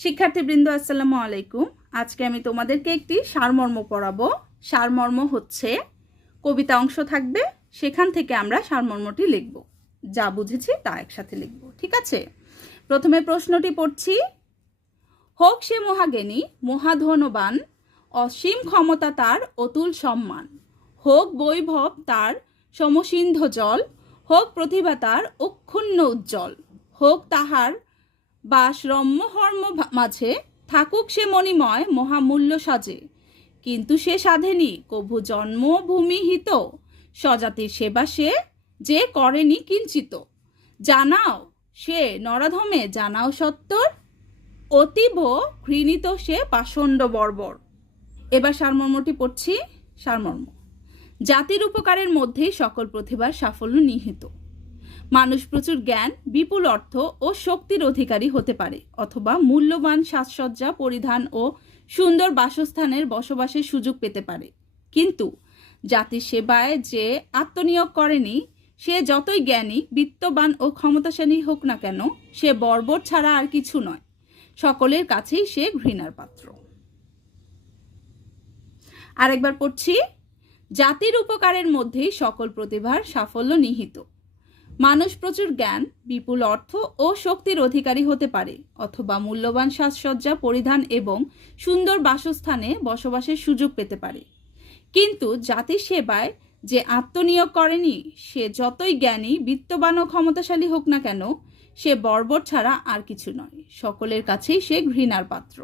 শিক্ষার্থীবৃন্দ আসসালামু আলাইকুম। আজকে আমি তোমাদেরকে একটি সারমর্ম পড়াবো। সারমর্ম হচ্ছে কবিতা অংশ থাকবে, সেখান থেকে আমরা সারমর্মটি লিখব। যা বুঝেছি তা একসাথে লিখব, ঠিক আছে? প্রথমে প্রশ্নটি পড়ছি। হোক সে মহাজ্ঞানী মহাধনবান, অসীম ক্ষমতা তার অতুল সম্মান। হোক বৈভব তার সমসিন্ধ জল, হোক প্রতিভা তার অক্ষুণ্ণ উজ্জ্বল। হোক তাহার বাস রম্য হর্ম মাঝে, থাকুক সে মণিময় মহামূল্য সাজে। কিন্তু সে সাধেনি কভু জন্মভূমিহিত, স্বজাতির সেবা সে যে করেনি কিঞ্চিত। জানাও সে নরাধমে জানাও সত্তর, অতীব ঘৃণিত সে পাষণ্ড বর্বর। এবার সারমর্মটি পড়ছি। সারমর্ম: জাতির উপকারের মধ্যেই সকল প্রতিভার সাফল্য নিহিত। মানুষ প্রচুর জ্ঞান, বিপুল অর্থ ও শক্তির অধিকারী হতে পারে, অথবা মূল্যবান সাজসজ্জা পরিধান ও সুন্দর বাসস্থানের বসবাসের সুযোগ পেতে পারে। কিন্তু জাতির সেবায় যে আত্মনিয়োগ করেনি, সে যতই জ্ঞানী, বিত্তবান ও ক্ষমতাশালী হোক না কেন, সে বর্বর ছাড়া আর কিছু নয়। সকলের কাছেই সে ঘৃণার পাত্র। আরেকবার পড়ছি। জাতির উপকারের মধ্যেই সকল প্রতিভার সাফল্য নিহিত। মানুষ প্রচুর জ্ঞান, বিপুল অর্থ ও শক্তির অধিকারী হতে পারে, অথবা মূল্যবান সাজসজ্জা পরিধান এবং সুন্দর বাসস্থানে বসবাসের সুযোগ পেতে পারে। কিন্তু জাতির সেবায় যে আত্মনিয়োগ করেনি, সে যতই জ্ঞানী, বিত্তবান ও ক্ষমতাশালী হোক না কেন, সে বর্বর ছাড়া আর কিছু নয়। সকলের কাছেই সে ঘৃণার পাত্র।